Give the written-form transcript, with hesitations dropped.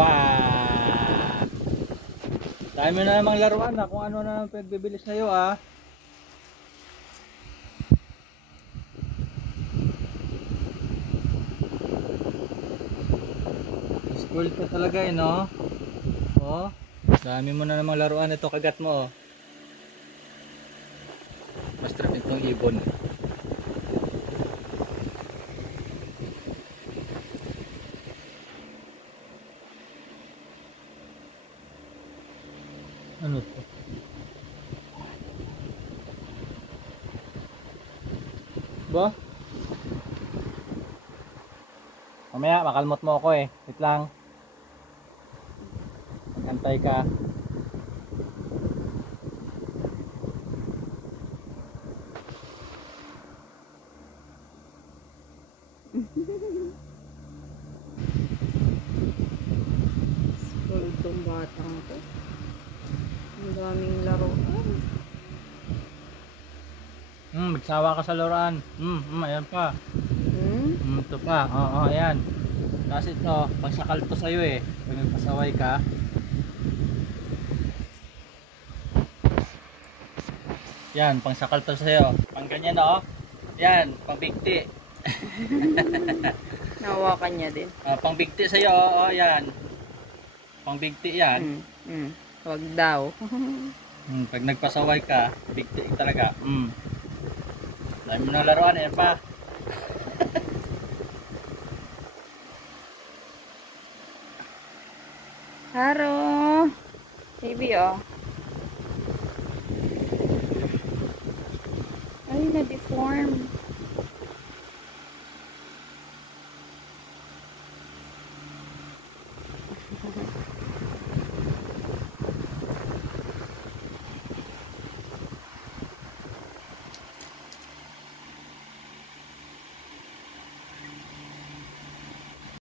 Wow! Dami mo na namang laruan na kung ano na pagbibilis sa'yo ah. Spoiled ka talaga eh no? Oh, dami mo na namang laruan. Ito kagat mo oh. Mas trap itong ibon. Ano to? Ba? Mamaya makalmot mo ako eh. Wait lang. Magantay ka. Spoiled tong batang to. Ang daming laruan. Magsawa ka sa laruan. Ayan pa. Ito pa. Oo, ayan. Kasi ito, pagsakal to sa'yo eh. Pag nagpasaway ka. Yan, pangsakal to sa'yo. Pang ganyan na oh. Yan, pang bigti. Nahawakan niya din. Pang bigti sa'yo, oh, yan. Pang bigti yan. Huwag daw. Pag nagpasaway ka, bigti talaga. Dami mo ng laruan, ayan pa. Haro! Baby, oh. Ay, na-deform.